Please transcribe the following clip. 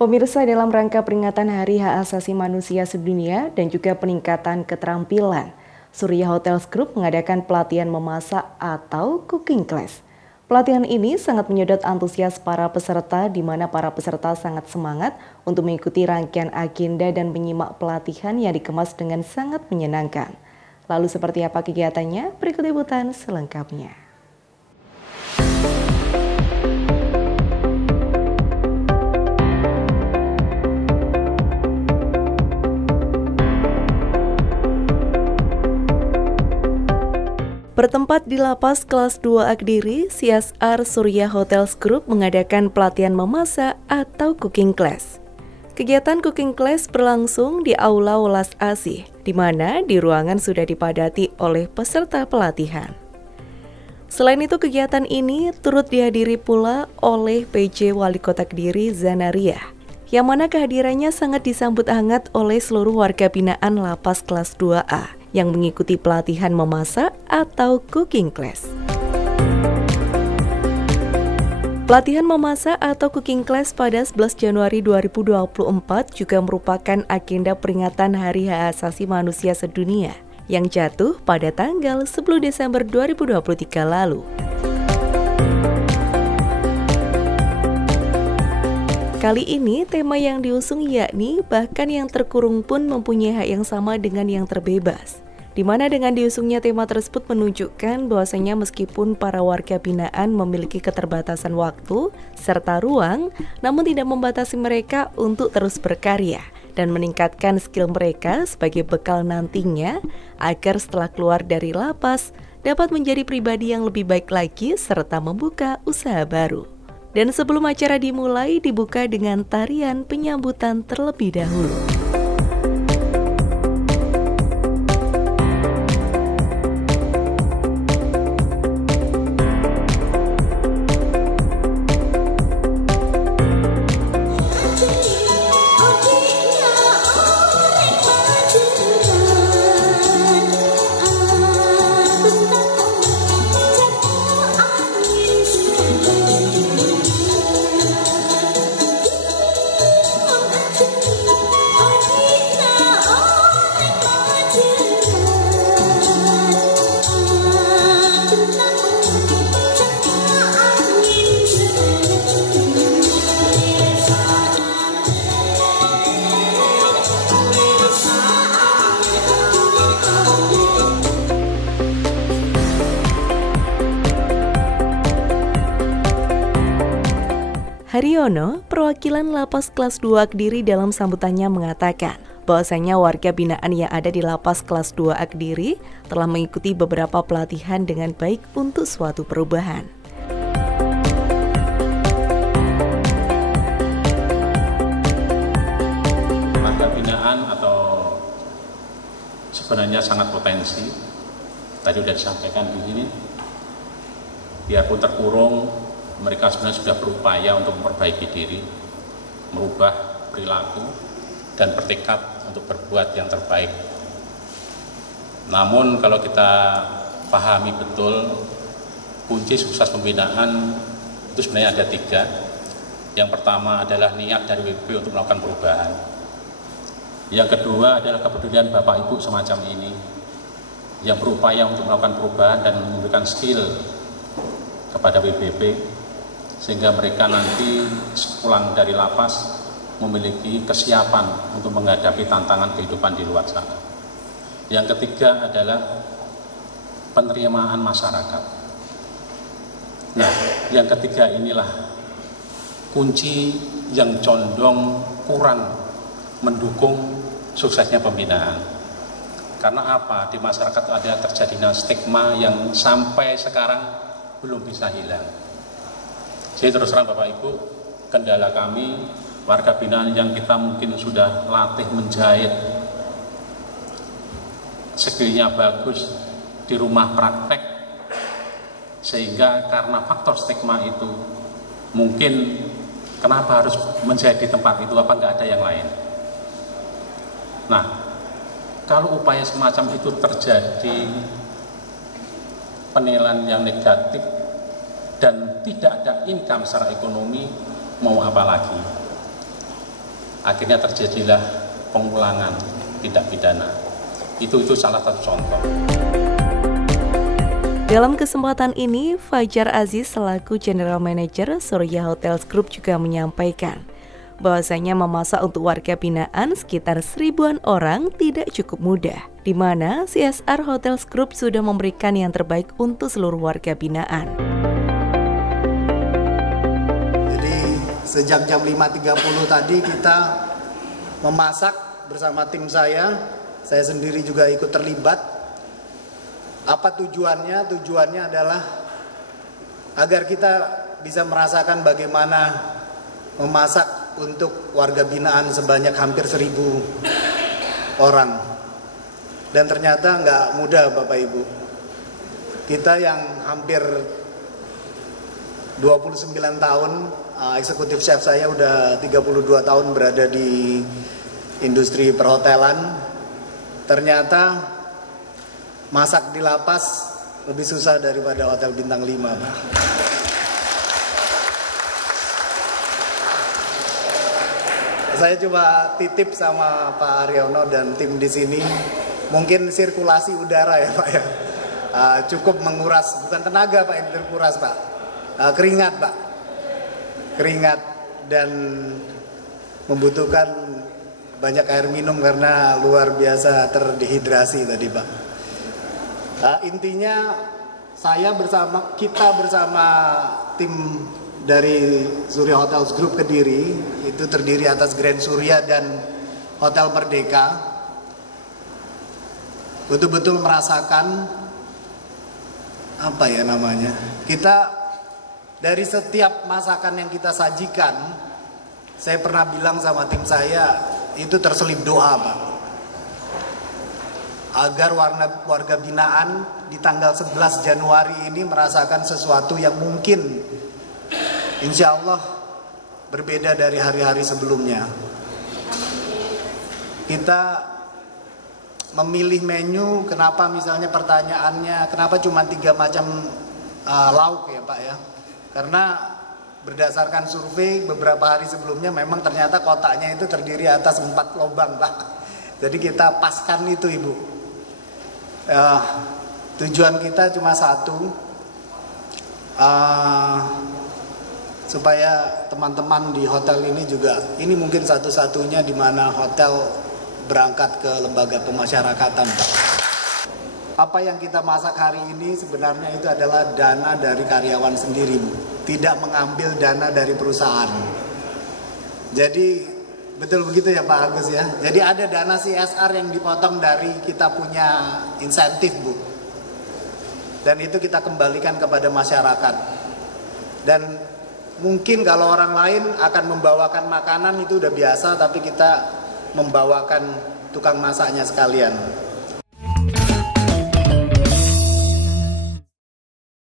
Pemirsa, dalam rangka peringatan Hari Hak Asasi Manusia Sedunia dan juga peningkatan keterampilan, Surya Hotels Group mengadakan pelatihan memasak atau cooking class. Pelatihan ini sangat menyedot antusias para peserta, di mana para peserta sangat semangat untuk mengikuti rangkaian agenda dan menyimak pelatihan yang dikemas dengan sangat menyenangkan. Lalu seperti apa kegiatannya? Berikut liputan selengkapnya. Bertempat di Lapas Kelas 2 Akdiri, CSR Surya Hotels Group mengadakan pelatihan memasak atau cooking class. Kegiatan cooking class berlangsung di Aula Welas Asih, di mana di ruangan sudah dipadati oleh peserta pelatihan. Selain itu, kegiatan ini turut dihadiri pula oleh PJ Wali Kota Kediri Zanaria, yang mana kehadirannya sangat disambut hangat oleh seluruh warga binaan Lapas Kelas 2A yang mengikuti pelatihan memasak atau cooking class. Pelatihan memasak atau cooking class pada 11 Januari 2024 juga merupakan agenda peringatan Hari Hak Asasi Manusia Sedunia yang jatuh pada tanggal 10 Desember 2023 lalu. Kali ini tema yang diusung yakni bahkan yang terkurung pun mempunyai hak yang sama dengan yang terbebas. Di mana dengan diusungnya tema tersebut menunjukkan bahwasanya meskipun para warga binaan memiliki keterbatasan waktu serta ruang, namun tidak membatasi mereka untuk terus berkarya dan meningkatkan skill mereka sebagai bekal nantinya agar setelah keluar dari lapas dapat menjadi pribadi yang lebih baik lagi serta membuka usaha baru. Dan sebelum acara dimulai, dibuka dengan tarian penyambutan terlebih dahulu. Haryono, perwakilan Lapas Kelas 2 Akdiri dalam sambutannya mengatakan bahwasanya warga binaan yang ada di Lapas Kelas 2 Akdiri telah mengikuti beberapa pelatihan dengan baik untuk suatu perubahan. Warga binaan atau sebenarnya sangat potensi, tadi sudah disampaikan di sini, biarpun terkurung, mereka sebenarnya sudah berupaya untuk memperbaiki diri, merubah perilaku, dan bertekad untuk berbuat yang terbaik. Namun kalau kita pahami betul, kunci sukses pembinaan itu sebenarnya ada 3. Yang pertama adalah niat dari WB untuk melakukan perubahan. Yang kedua adalah kepedulian Bapak Ibu semacam ini, yang berupaya untuk melakukan perubahan dan memberikan skill kepada WBB, sehingga mereka nanti pulang dari lapas memiliki kesiapan untuk menghadapi tantangan kehidupan di luar sana. Yang ketiga adalah penerimaan masyarakat. Nah, yang ketiga inilah kunci yang condong kurang mendukung suksesnya pembinaan. Karena apa? Di masyarakat ada terjadinya stigma yang sampai sekarang belum bisa hilang. Jadi terus terang Bapak Ibu, kendala kami warga binaan yang kita mungkin sudah latih menjahit, skillnya bagus di rumah praktek, sehingga karena faktor stigma itu mungkin kenapa harus menjahit di tempat itu, apa nggak ada yang lain. Nah, kalau upaya semacam itu terjadi penilaian yang negatif dan tidak ada income secara ekonomi, mau apa lagi? akhirnya terjadilah pengulangan tindak pidana. Itu salah satu contoh. Dalam kesempatan ini, Fajar Aziz selaku General Manager Surya Hotels Group juga menyampaikan bahwasanya memasak untuk warga binaan sekitar 1000-an orang tidak cukup mudah, di mana CSR Hotels Group sudah memberikan yang terbaik untuk seluruh warga binaan. Jadi sejak jam 5.30 tadi kita memasak bersama tim saya sendiri juga ikut terlibat. Apa tujuannya? Tujuannya adalah agar kita bisa merasakan bagaimana memasak untuk warga binaan sebanyak hampir 1000 orang. Dan ternyata nggak mudah Bapak Ibu. Kita yang hampir 29 tahun, eksekutif chef saya udah 32 tahun berada di industri perhotelan. Ternyata masak di lapas lebih susah daripada hotel bintang 5, Pak. Saya coba titip sama Pak Aryono dan tim di sini, mungkin sirkulasi udara ya Pak ya, cukup menguras, bukan tenaga Pak yang terkuras Pak, keringat Pak, keringat dan membutuhkan banyak air minum karena luar biasa terdehidrasi tadi Pak. Intinya kita bersama tim dari Surya Hotels Group Kediri, itu terdiri atas Grand Surya dan Hotel Merdeka, betul-betul merasakan apa ya namanya, kita dari setiap masakan yang kita sajikan, saya pernah bilang sama tim saya, itu terselip doa Pak, agar warga binaan di tanggal 11 Januari ini merasakan sesuatu yang mungkin insya Allah berbeda dari hari-hari sebelumnya. Kita memilih menu, kenapa misalnya pertanyaannya, kenapa cuma 3 macam lauk ya Pak ya? Karena berdasarkan survei beberapa hari sebelumnya memang ternyata kotaknya itu terdiri atas 4 lubang Pak. Jadi kita paskan itu Ibu. Tujuan kita cuma satu, supaya teman-teman di hotel ini juga, ini mungkin satu-satunya di mana hotel berangkat ke lembaga pemasyarakatan. Apa yang kita masak hari ini sebenarnya itu adalah dana dari karyawan sendiri Bu, tidak mengambil dana dari perusahaan. Jadi betul begitu ya Pak Agus ya. Jadi ada dana CSR yang dipotong dari kita punya insentif Bu. Dan itu kita kembalikan kepada masyarakat. Dan mungkin kalau orang lain akan membawakan makanan itu udah biasa, tapi kita membawakan tukang masaknya sekalian.